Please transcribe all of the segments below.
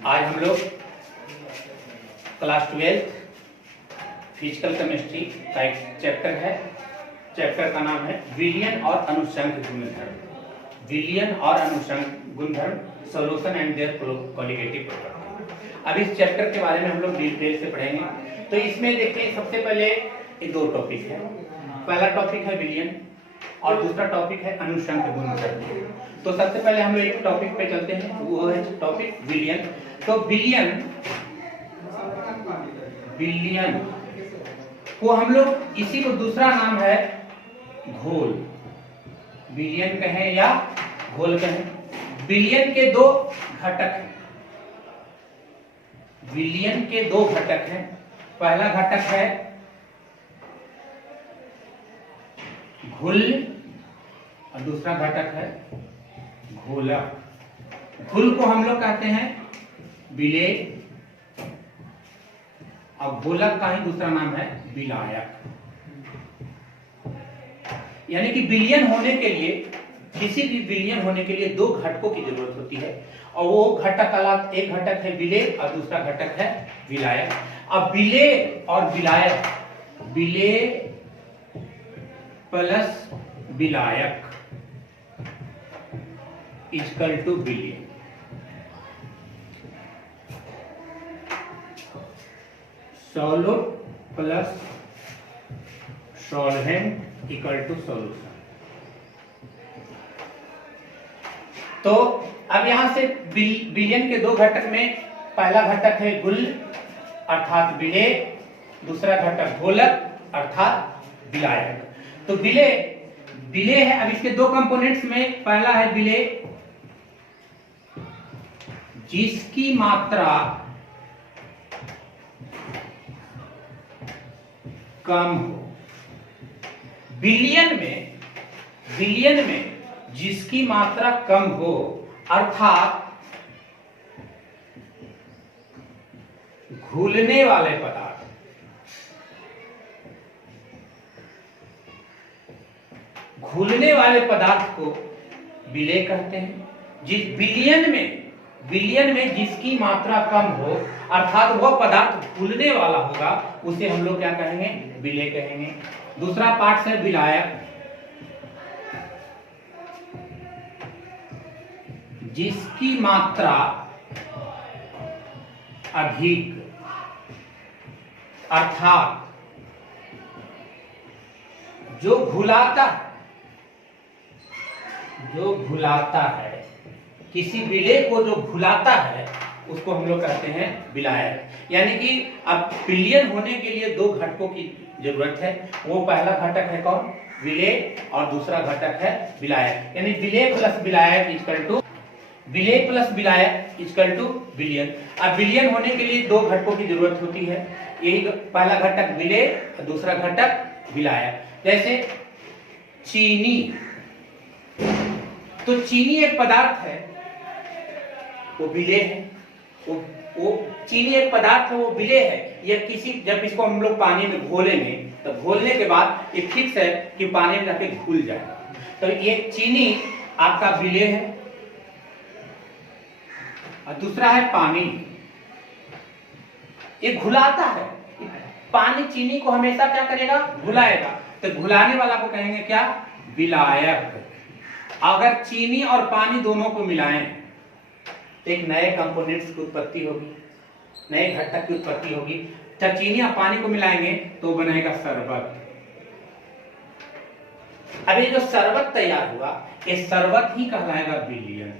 आज हम लोग क्लास 12 फिजिकल केमिस्ट्री का एक चैप्टर है। चैप्टर का नाम है विलयन और अनुषंग गुणधर्म। विलयन और अनुषंग गुणधर्म, solution and their colligative property. अब इस चैप्टर के बारे में हम लोग डिटेल से पढ़ेंगे। तो इसमें देखिए, सबसे पहले ये दो टॉपिक है। पहला टॉपिक है विलयन और दूसरा टॉपिक है अनुषंग गुणधर्म। तो सबसे पहले हम लोग एक टॉपिक पे चलते हैं, वो है टॉपिक विलयन। तो विलयन को हम लोग, इसी को दूसरा नाम है घोल। विलयन कहें या घोल कहें। विलयन के दो घटक हैं। विलयन के दो घटक हैं। पहला घटक है घुल और दूसरा घटक है घोलक। घुल को हम लोग कहते हैं विलेय और घोलक का ही दूसरा नाम है विलायक। यानी कि विलयन होने के लिए, किसी भी विलयन होने के लिए दो घटकों की जरूरत होती है और वो घटक अलग, एक घटक है विलेय और दूसरा घटक है विलायक। अब विलेय और विलायक, विलेय प्लस विलायक इक्वल टू विलयन। Solute plus solvent equal to solution. तो अब यहां से विलयन के दो घटक में पहला घटक है गुल अर्थात विलेय, दूसरा घटक घोलक अर्थात विलायक। तो विलेय है। अब इसके दो कंपोनेंट्स में पहला है विलेय जिसकी मात्रा कम हो। विलयन में जिसकी मात्रा कम हो अर्थात घुलने वाले पदार्थ, घुलने वाले पदार्थ को विलेय कहते हैं। जिस विलयन में जिसकी मात्रा कम हो अर्थात वह पदार्थ घुलने वाला होगा, उसे हम लोग क्या कहेंगे? विलेय कहेंगे। दूसरा पार्ट है विलायक, जिसकी मात्रा अधिक अर्थात जो घुलाता है, किसी विलेय को जो घुलाता है उसको हम लोग कहते हैं विलायक। यानी कि अब विलयन होने के लिए दो घटकों की जरूरत है। वो पहला घटक है कौन? विलेय और दूसरा घटक है विलायक। यानी विलेय प्लस विलायक इक्वल टू विलयन। अब विलयन होने के लिए दो घटकों की जरूरत होती है। यही पहला घटक विलेय और दूसरा घटक विलायक। जैसे चीनी, तो चीनी एक पदार्थ है, वो विलेय है। वो चीनी एक पदार्थ है, वो विलेय है। या जब इसको हम लोग पानी में घोलेंगे तो घोलने के बाद ये फिक्स है कि पानी में जाके घुल जाएगा। तो ये चीनी आपका विलेय है। और दूसरा है पानी, ये घुलाता है। पानी चीनी को हमेशा क्या करेगा? घुलाएगा। तो घुलाने वाला को कहेंगे क्या? विलायक। अगर चीनी और पानी दोनों को मिलाएं तो एक नए कंपोनेंट्स की उत्पत्ति होगी, नए घटक की उत्पत्ति होगी। जब चीनी और पानी को मिलाएंगे तो बनेगा शरबत। अब ये जो शरबत तैयार हुआ, ये शरबत ही कहलाएगा विलयन।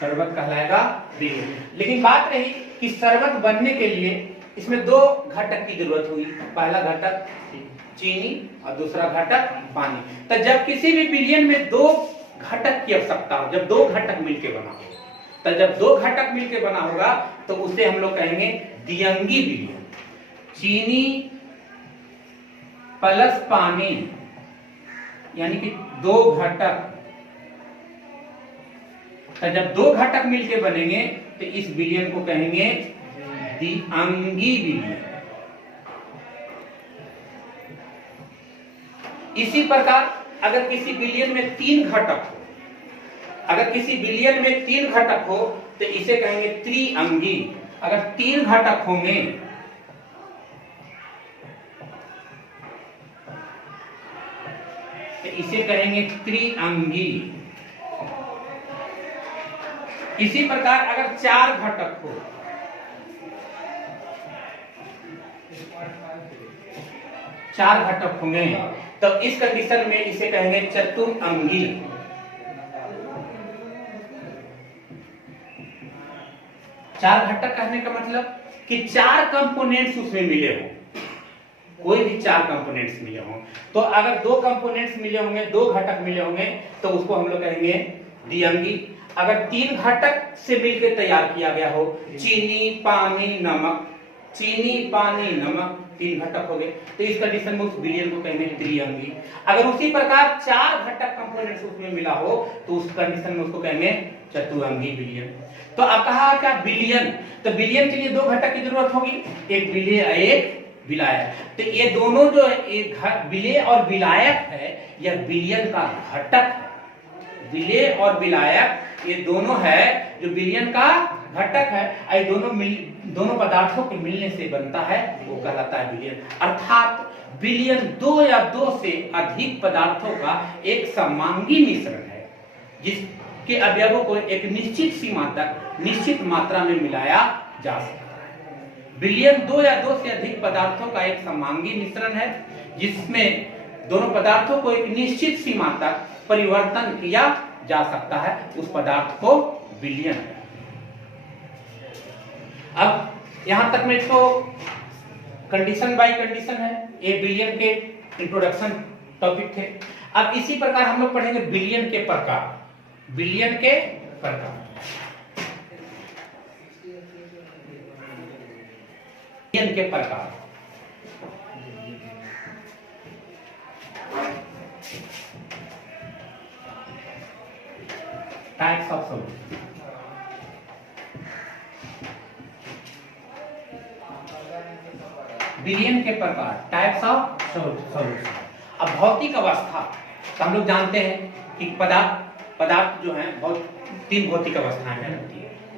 शरबत कहलाएगा विलयन। लेकिन बात रही कि शरबत बनने के लिए इसमें दो घटक की जरूरत हुई। पहला घटक चीनी और दूसरा घटक पानी। तो जब किसी भी विलयन में दो घटक की आवश्यकता हो, जब दो घटक मिलके बना हो, तो जब दो घटक मिलके बना होगा तो उसे हम लोग कहेंगे द्विअंगी विलयन। चीनी प्लस पानी यानी कि दो घटक। तो जब दो घटक मिलके बनेंगे तो इस विलयन को कहेंगे द्विअंगी विलयन। इसी प्रकार अगर किसी विलयन में तीन घटक हो अगर किसी विलयन में 3 घटक हो तो इसे कहेंगे त्रिअंगी। अगर 3 घटक होंगे तो इसे कहेंगे त्रिअंगी। इसी प्रकार अगर 4 घटक हो, 4 घटक होंगे तो इस कंडीशन में इसे कहेंगे चतुरंगी। चार घटक कहने का मतलब कि 4 कंपोनेंट्स उसमें मिले हों, कोई भी 4 कंपोनेंट्स मिले हों। तो अगर 2 कंपोनेंट्स मिले होंगे, 2 घटक मिले होंगे तो उसको हम लोग कहेंगे द्विअंगी। अगर 3 घटक से मिलकर तैयार किया गया हो, चीनी पानी नमक, चीनी पानी नमक 3 घटक हो गए तो इस कंडीशन में उस विलयन को कहेंगे त्रिअंगी। अगर उसी प्रकार 4 घटक कंपोनेंट्स उसमें मिला हो तो उस कंडीशन में उसको कहेंगे चतुरंगी विलयन। तो अब कहा क्या विलयन, तो विलयन के लिए 2 घटक की जरूरत होगी, एक विलेय एक विलायक। तो ये दोनों जो विलेय और विलायक है यह विलयन का घटक है। विलेय और विलायक ये दोनों है जो विलयन का घटक है। ये दोनों पदार्थों के मिलने से बनता है, वो कहलाता है विलयन। अर्थात विलयन 2 या 2 से अधिक पदार्थों का एक समांगी मिश्रण है जिसके अवयवों को एक निश्चित सीमा तक निश्चित मात्रा में मिलाया जा सकता है। विलयन 2 या 2 से अधिक पदार्थों का एक समांगी मिश्रण है जिसमें दोनों पदार्थों को एक निश्चित सीमा तक परिवर्तन किया जा सकता है, उस पदार्थ को विलयन है। अब यहां तक में तो कंडीशन बाय कंडीशन है, ये विलयन के इंट्रोडक्शन टॉपिक थे। अब इसी प्रकार हम लोग पढ़ेंगे विलयन के प्रकार। विलयन के प्रकार, विलयन के प्रकार। Types of solution. विलयन के प्रकार, टाइप्स ऑफ सॉल्यूशन। अब भौतिक अवस्था तो हम लोग जानते हैं कि पदार्थ जो है बहुत 3 भौतिक अवस्थाएं हैं,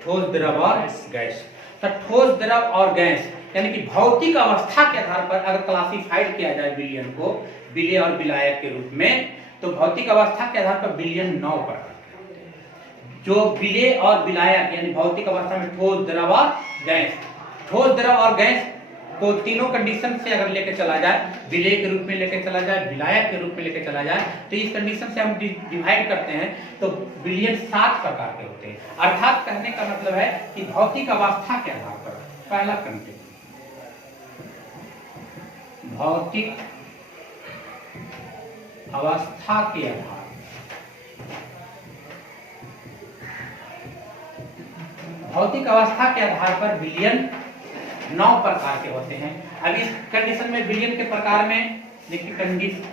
ठोस, द्रव और गैस। तो ठोस, द्रव और गैस यानी कि भौतिक अवस्था के आधार पर अगर क्लासिफाइड किया जाए विलयन को विलेय और विलायक के रूप में, तो भौतिक अवस्था के आधार पर विलयन 9 प्रकार जो विलेय और विलायक यानी भौतिक अवस्था में ठोस, द्रव और गैस। ठोस, द्रव और गैस को तीनों कंडीशन से अगर लेके चला जाए, विलेय के रूप में लेके चला जाए, विलायक के रूप में लेके चला जाए, तो इस कंडीशन से हम डिवाइड करते हैं तो विलयन 7 प्रकार के होते हैं। अर्थात कहने का मतलब है कि भौतिक अवस्था के आधार पर पहला कंडीशन, भौतिक अवस्था के आधार, भौतिक अवस्था के आधार पर विलयन 9 प्रकार के होते हैं। अब इस कंडीशन में विलयन के प्रकार में देखिए कंडीशन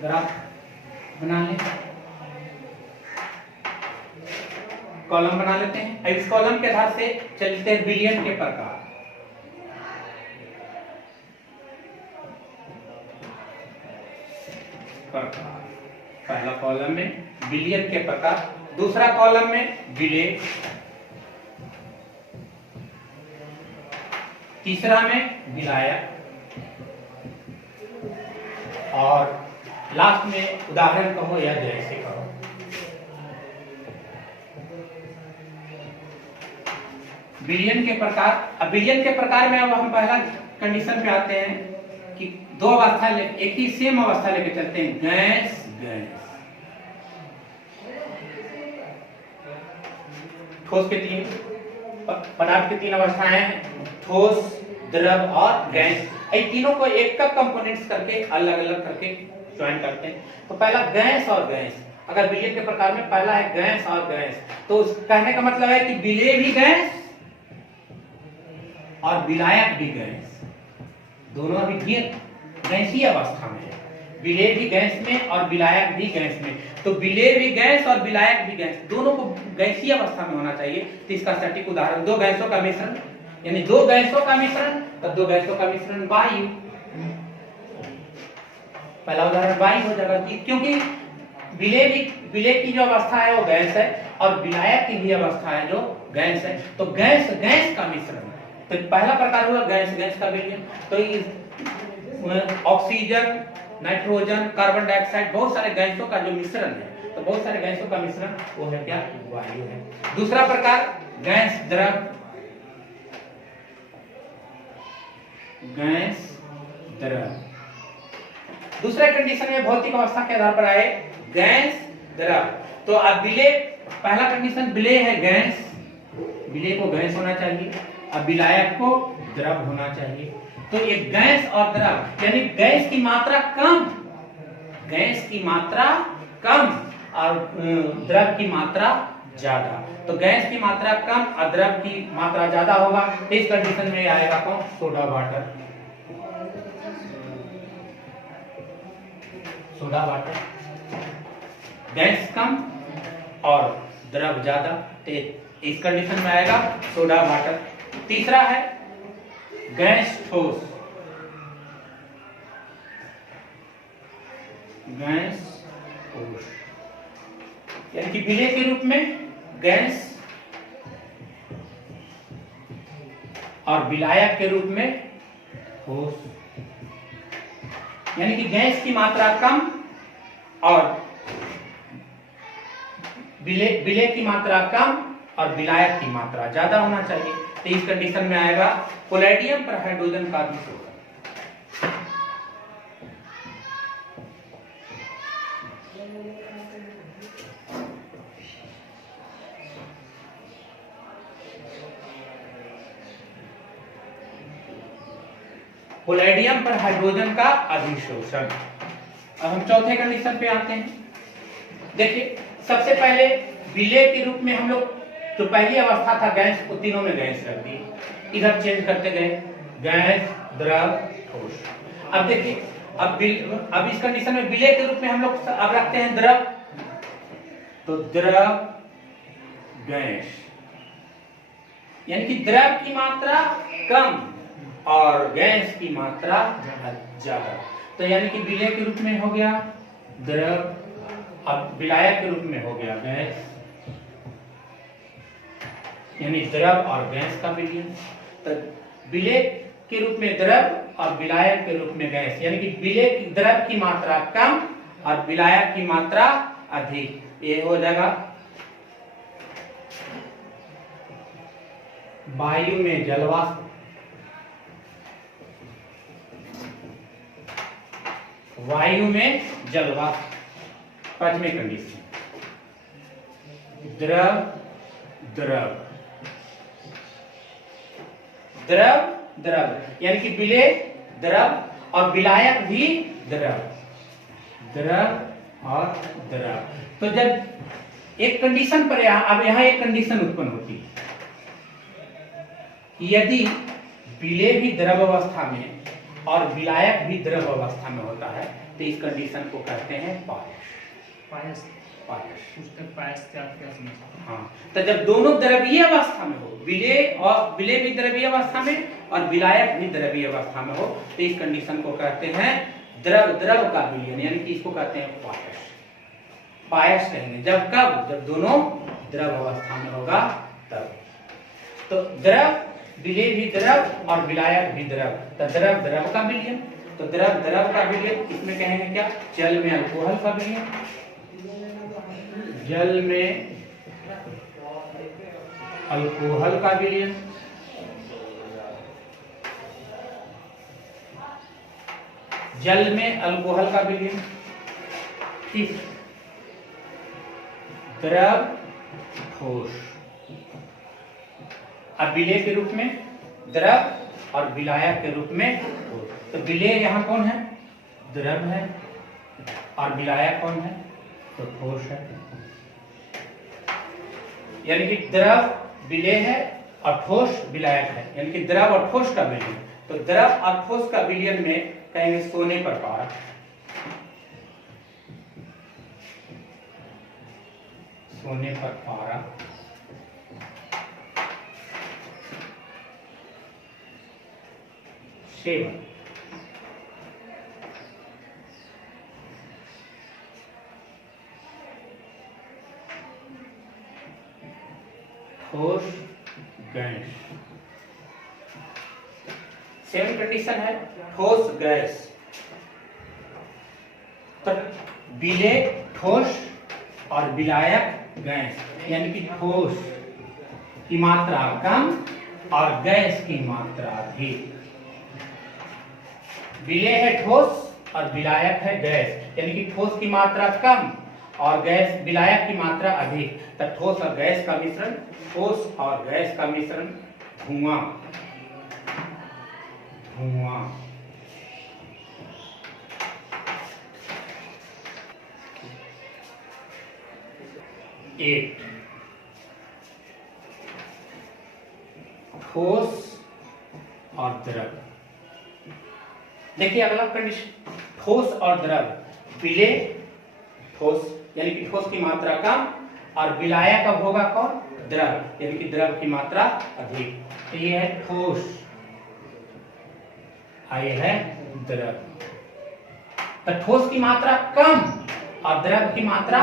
ग्राफ बना लें, कॉलम बना लेते हैं। अब इस कॉलम के आधार से चलते हैं विलयन के प्रकार। पहला कॉलम में विलयन के प्रकार, दूसरा कॉलम में विलेय, तीसरा में विलायक और लास्ट में उदाहरण कहो या जैसे कहो। विलयन के प्रकार। अब विलयन के प्रकार में अब हम पहला कंडीशन पे आते हैं कि 2 अवस्था एक ही सेम अवस्था लेके चलते हैं, गैस गैस। ठोस के 3 पदार्थ की 3 अवस्थाएं हैं, ठोस, द्रव और गैस। ये तीनों को एक का कंपोनेंट्स करके अलग अलग करके ज्वाइन करते हैं। तो पहला गैस और गैस, अगर विलयन के प्रकार में पहला है गैस और गैस, तो कहने का मतलब है कि विलेय भी गैस और विलायक भी गैस, दोनों अभी गैसीय अवस्था में है। विलेय भी गैस में और विलायक भी गैस में। तो विलेय भी गैस और विलायक भी गैस, दोनों को गैसीय अवस्था में होना चाहिए। तो इसका सटीक उदाहरण 2 गैसों का मिश्रण, यानी 2 गैसों का मिश्रण, तो 2 गैसों का मिश्रण वायु। पहला उदाहरण वायु हो जाएगा क्योंकि विलय की जो अवस्था है वो गैस है और विलायक की भी अवस्था है जो गैस है। तो गैस गैस का मिश्रण है। तो पहला प्रकार हुआ गैस गैस का विलयन। तो ऑक्सीजन, नाइट्रोजन, कार्बन डाइऑक्साइड, बहुत सारे गैसों का जो मिश्रण है, तो बहुत सारे गैसों का मिश्रण वो है क्या? वायु है। दूसरा प्रकार गैस द्रव, गैस द्रव। दूसरे कंडीशन में भौतिक अवस्था के आधार पर आए गैस द्रव। तो अब विलय, पहला कंडीशन विलय है गैस, विलय को गैस होना चाहिए, अब विलायक को द्रव होना चाहिए। तो ये गैस और द्रव यानी गैस की मात्रा कम, गैस की मात्रा कम और द्रव की मात्रा ज्यादा। तो गैस की मात्रा कम और द्रव की मात्रा ज्यादा होगा। इस कंडीशन में आएगा कौन? Soda water, soda water. Gas कम और द्रव ज्यादा, तो इस कंडीशन में आएगा सोडा वाटर। तीसरा है गैस ठोस, गैस ठोस यानी कि विलय के रूप में गैस और विलायक के रूप में ठोस, यानी कि गैस की मात्रा कम और विलय की मात्रा कम और विलायक की मात्रा ज्यादा होना चाहिए। तो इस कंडीशन में आएगा पैलेडियम पर हाइड्रोजन का भी शोधन। पैलेडियम पर हाइड्रोजन का अधिशोषण। अब हम चौथे कंडीशन पे आते हैं। देखिए सबसे पहले विलय के रूप में हम लोग जो पहली अवस्था था गैस, को तीनों में गैस रख दी, इधर चेंज करते गए गैस द्रव ठोस। अब देखिए अब इस कंडीशन में विलय के रूप में हम लोग अब रखते हैं द्रव, तो द्रव गैस यानी कि द्रव की मात्रा कम और गैस की मात्रा ज्यादा। तो यानी कि विलय के रूप में हो गया द्रव, अब विलायक के रूप में हो गया गैस, यानी द्रव और गैस का विलयन। तो विलय के रूप में द्रव और विलायक के रूप में गैस, यानी कि विलय की द्रव की मात्रा कम और विलायक की मात्रा अधिक, ये हो जाएगा वायु में जलवाष्प, वायु में जलवाष्प। पांचवी कंडीशन द्रव द्रव द्रव द्रव यानी कि विलय द्रव और विलायक भी द्रव, द्रव और द्रव। तो जब एक कंडीशन पर अब यहां एक कंडीशन उत्पन्न होती है, यदि विलय भी द्रव अवस्था में और विलायक भी द्रव अवस्था में होता है तो इस कंडीशन को कहते हैं पायस। पायस, पायस, पुस्तक पायस से आप क्या समझते हैं? हाँ, तो जब दोनों द्रवीय अवस्था में हो, विलय भी द्रवीय अवस्था में और विलायक भी द्रवीय अवस्था में हो, तो इस कंडीशन को कहते हैं द्रव द्रव का विलयन, यानी कि इसको कहते हैं पायस। पायस कहेंगे जब कब? जब दोनों द्रव अवस्था में होगा तब। तो द्रव, विलय भी द्रव और विलायक भी द्रव, तो द्रव द्रव का विलयन। तो द्रव द्रव का विलयन इसमें कहेंगे क्या? जल में अल्कोहल का विलयन, जल में अल्कोहल का विलयन, जल में अल्कोहल का विलयन। ठीक, द्रव ठोस। अब विलय के रूप में द्रव और विलायक के रूप में ठोस। तो विलय यहाँ कौन है? द्रव है और विलायक कौन है? तो ठोस है। यानी कि द्रव विलय है और ठोस विलायक है, यानी कि द्रव और ठोस का विलयन। तो द्रव और ठोस का विलयन में कहेंगे सोने पर पारा, सोने पर पारा। सेवन, ठोस गैस। सेवन कंडीशन है ठोस गैस। तो विलेय ठोस और विलायक गैस, यानी कि ठोस की मात्रा कम और गैस की मात्रा अधिक। विलेय है ठोस और विलायक है गैस, यानी कि ठोस की मात्रा कम और गैस विलायक की मात्रा अधिक। तो ठोस और गैस का मिश्रण, ठोस और गैस का मिश्रण धुआं। धुआं। एक ठोस और द्रव। देखिए अगला कंडीशन, ठोस और द्रव। विलेय ठोस, यानी कि ठोस की मात्रा कम और विलायक कब होगा कौन? द्रव, यानी कि द्रव की मात्रा अधिक। तो ये है ठोस, ये है द्रव। तो ठोस की मात्रा कम और द्रव की मात्रा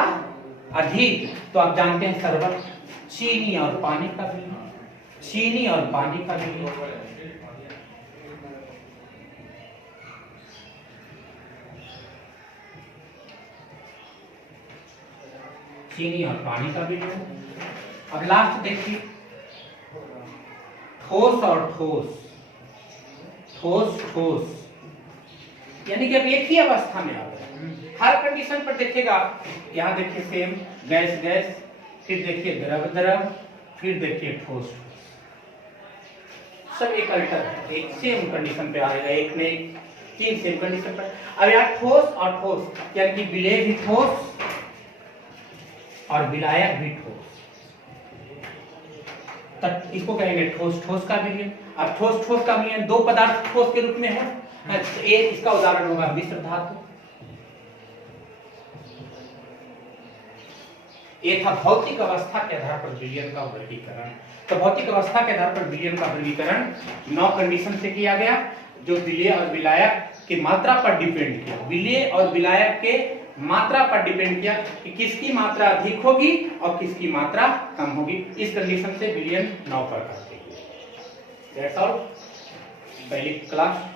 अधिक। तो आप जानते हैं शरबत, चीनी और पानी का विलयन, चीनी और पानी का विलयन। चीनी और पानी का विलयन। अब लास्ट देखिए, ठोस और ठोस। ठोस ठोस यानी कि अब एक ही अवस्था में आ गए। हर कंडीशन पर देखिएगा, यहां देखिए सेम गैस गैस, फिर देखिए द्रव द्रव, फिर देखिए ठोस। सब एक अल्टर है, एक सेम कंडीशन पे आएगा, एक नहीं तीन सेम कंडीशन पर। अब यहाँ ठोस और ठोस, यानी कि विलेय भी ठोस और विलायक भी ठोस, तब इसको कहेंगे ठोस ठोस का विलयन। अब ठोस ठोस का विलयन दो पदार्थ ठोस के रूप में है। एक इसका उदाहरण होगा मिश्र धातु। एक था भौतिक अवस्था के आधार पर विलयन का वर्गीकरण। तो भौतिक अवस्था के आधार पर विलयन का वर्गीकरण 9 कंडीशन से किया गया, जो विलेय और विलायक की मात्रा पर डिपेंड किया। विलेय और विलायक के मात्रा पर डिपेंड किया कि किसकी मात्रा अधिक होगी और किसकी मात्रा कम होगी। इस कंडीशन से विलयन 9 प्रकार के। That's all. पहली क्लास